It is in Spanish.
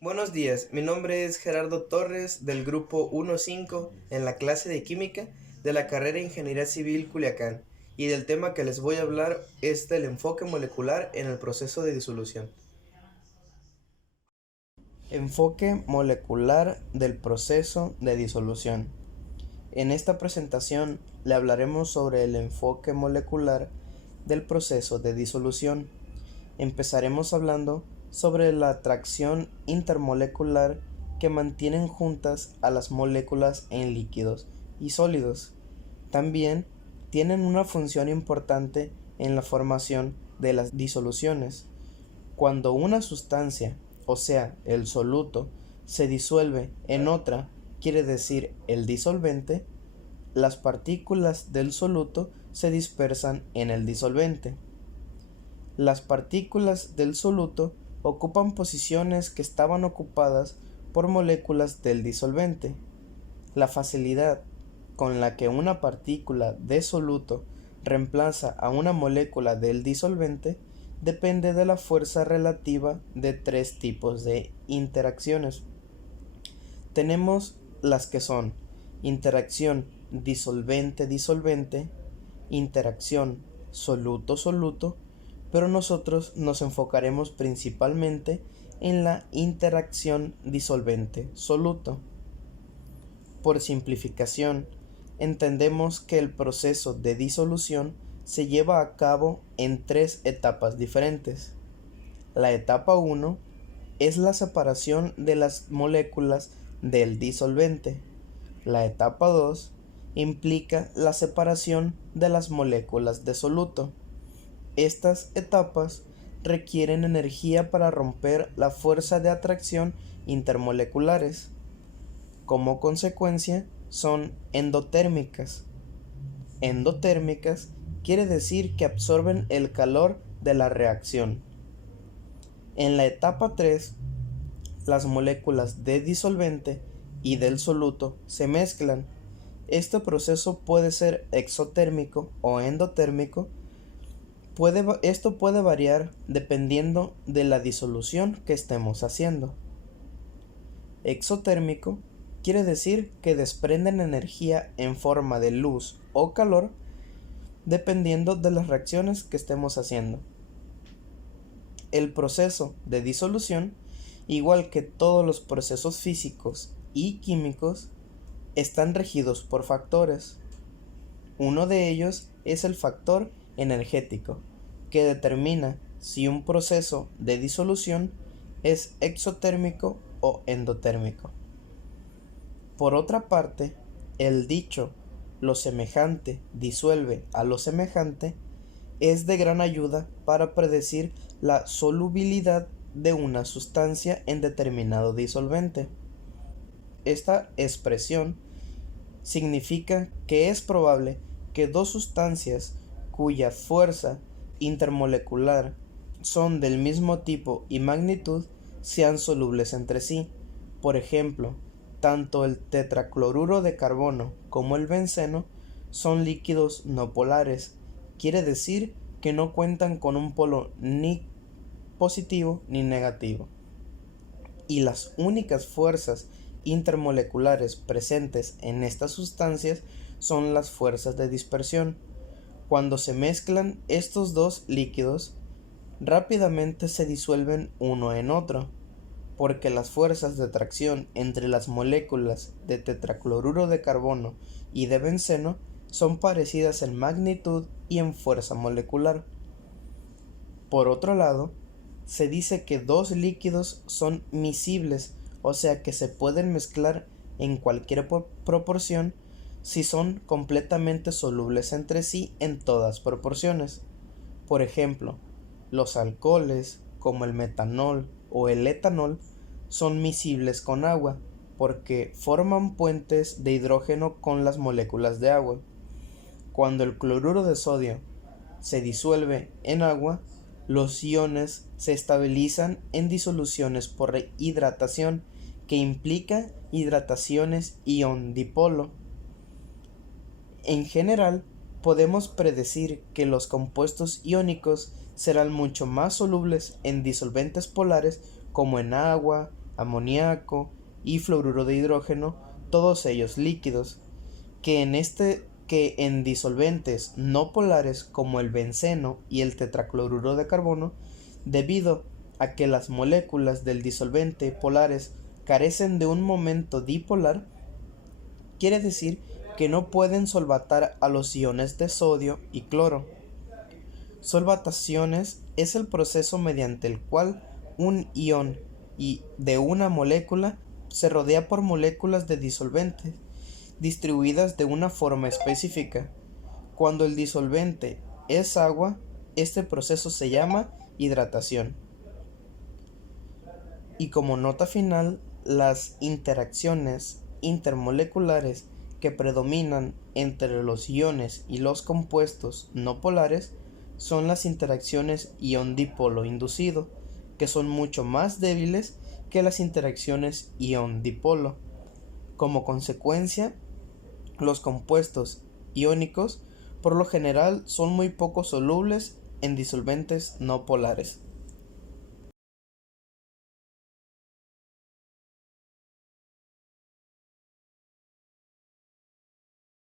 Buenos días, mi nombre es Gerardo Torres del grupo 1.5 en la clase de química de la carrera Ingeniería Civil Culiacán y del tema que les voy a hablar es del enfoque molecular en el proceso de disolución. Enfoque molecular del proceso de disolución. En esta presentación le hablaremos sobre el enfoque molecular del proceso de disolución. Empezaremos hablando sobre la atracción intermolecular que mantienen juntas a las moléculas en líquidos y sólidos. También tienen una función importante en la formación de las disoluciones. Cuando una sustancia, o sea, el soluto, se disuelve en otra, quiere decir el disolvente, las partículas del soluto se dispersan en el disolvente. Las partículas del soluto ocupan posiciones que estaban ocupadas por moléculas del disolvente. La facilidad con la que una partícula de soluto reemplaza a una molécula del disolvente depende de la fuerza relativa de tres tipos de interacciones. Tenemos las que son interacción disolvente-disolvente, interacción soluto-soluto, pero nosotros nos enfocaremos principalmente en la interacción disolvente-soluto. Por simplificación, entendemos que el proceso de disolución se lleva a cabo en tres etapas diferentes. La etapa 1 es la separación de las moléculas del disolvente. La etapa 2 implica la separación de las moléculas de soluto. Estas etapas requieren energía para romper la fuerza de atracción intermoleculares. Como consecuencia, son endotérmicas. Endotérmicas quiere decir que absorben el calor de la reacción. En la etapa 3, las moléculas de disolvente y del soluto se mezclan. Este proceso puede ser exotérmico o endotérmico. Esto puede variar dependiendo de la disolución que estemos haciendo. Exotérmico quiere decir que desprenden energía en forma de luz o calor dependiendo de las reacciones que estemos haciendo. El proceso de disolución, igual que todos los procesos físicos y químicos, están regidos por factores. Uno de ellos es el factor energético, que determina si un proceso de disolución es exotérmico o endotérmico. Por otra parte, el dicho "lo semejante disuelve a lo semejante" es de gran ayuda para predecir la solubilidad de una sustancia en determinado disolvente. Esta expresión significa que es probable que dos sustancias cuya fuerza intermolecular son del mismo tipo y magnitud sean solubles entre sí. Por ejemplo, tanto el tetracloruro de carbono como el benceno son líquidos no polares, quiere decir que no cuentan con un polo ni positivo ni negativo. Y las únicas fuerzas intermoleculares presentes en estas sustancias son las fuerzas de dispersión. Cuando se mezclan estos dos líquidos, rápidamente se disuelven uno en otro, porque las fuerzas de atracción entre las moléculas de tetracloruro de carbono y de benceno son parecidas en magnitud y en fuerza molecular. Por otro lado, se dice que dos líquidos son miscibles, o sea que se pueden mezclar en cualquier proporción si son completamente solubles entre sí en todas proporciones. Por ejemplo, los alcoholes, como el metanol o el etanol, son miscibles con agua, porque forman puentes de hidrógeno con las moléculas de agua. Cuando el cloruro de sodio se disuelve en agua, los iones se estabilizan en disoluciones por hidratación, que implica hidrataciones ion-dipolo. En general, podemos predecir que los compuestos iónicos serán mucho más solubles en disolventes polares como en agua, amoníaco y fluoruro de hidrógeno, todos ellos líquidos, que en disolventes no polares como el benceno y el tetracloruro de carbono, debido a que las moléculas del disolvente polares carecen de un momento dipolar, quiere decir que no pueden solvatar a los iones de sodio y cloro. Solvataciones es el proceso mediante el cual un ion de una molécula se rodea por moléculas de disolvente distribuidas de una forma específica. Cuando el disolvente es agua, este proceso se llama hidratación. Y como nota final, las interacciones intermoleculares que predominan entre los iones y los compuestos no polares son las interacciones ion-dipolo inducido, que son mucho más débiles que las interacciones ion-dipolo. Como consecuencia, los compuestos iónicos por lo general son muy poco solubles en disolventes no polares.